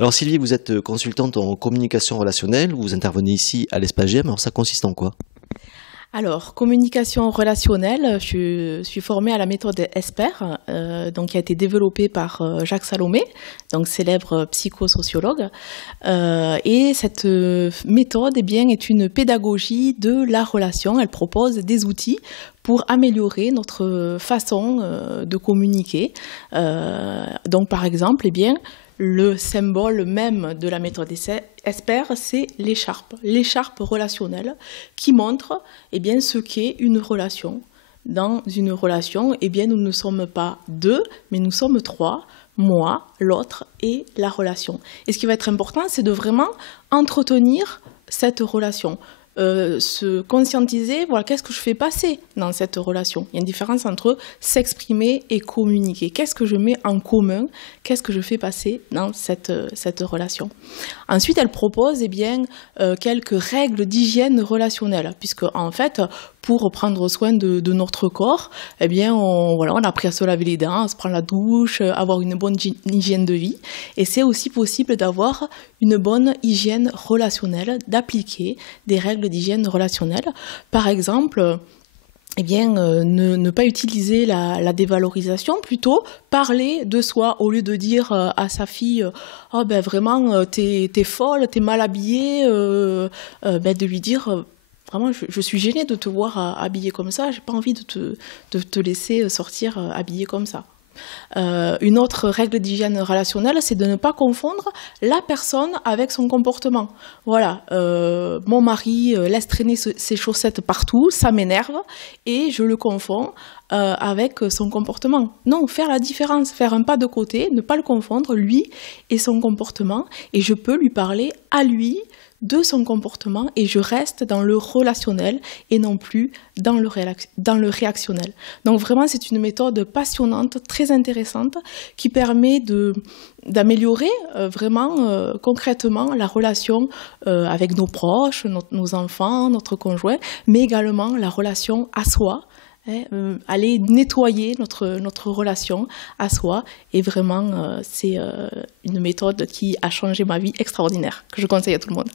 Alors Sylvie, vous êtes consultante en communication relationnelle, vous intervenez ici à l'Espace GM, alors ça consiste en quoi? Alors, communication relationnelle, je suis formée à la méthode ESPER, donc qui a été développée par Jacques Salomé, donc célèbre psychosociologue. Et cette méthode, eh bien, est une pédagogie de la relation. Elle propose des outils pour améliorer notre façon de communiquer. Donc, par exemple, eh bien, le symbole même de la méthode ESPER, c'est l'écharpe relationnelle qui montre eh bien, ce qu'est une relation. Dans une relation, eh bien, nous ne sommes pas deux, mais nous sommes trois, moi, l'autre et la relation. Et ce qui va être important, c'est de vraiment entretenir cette relation. Se conscientiser, voilà, qu'est-ce que je fais passer dans cette relation. Il y a une différence entre s'exprimer et communiquer. Qu'est-ce que je mets en commun? Qu'est-ce que je fais passer dans cette relation? Ensuite, elle propose eh bien, quelques règles d'hygiène relationnelle, puisque en fait, pour prendre soin de notre corps, eh bien, on a appris à se laver les dents, à se prendre la douche, avoir une bonne hygiène de vie. Et c'est aussi possible d'avoir une bonne hygiène relationnelle, d'appliquer des règles d'hygiène relationnelle. Par exemple, eh bien, ne pas utiliser la dévalorisation, plutôt parler de soi au lieu de dire à sa fille « Oh ben vraiment, t'es folle, t'es mal habillée ben, de lui dire vraiment, je suis gênée de te voir habillée comme ça, j'ai pas envie de te laisser sortir habillée comme ça. Une autre règle d'hygiène relationnelle, c'est de ne pas confondre la personne avec son comportement. Voilà, mon mari laisse traîner ses chaussettes partout, ça m'énerve et je le confonds avec son comportement. Non, faire la différence, faire un pas de côté, ne pas le confondre, lui et son comportement, et je peux lui parler à lui de son comportement et je reste dans le relationnel et non plus dans le réactionnel. Donc vraiment, c'est une méthode passionnante, très intéressante, qui permet d'améliorer vraiment concrètement la relation avec nos proches, nos enfants, notre conjoint, mais également la relation à soi. Aller nettoyer notre relation à soi. Et vraiment, c'est une méthode qui a changé ma vie extraordinaire, que je conseille à tout le monde.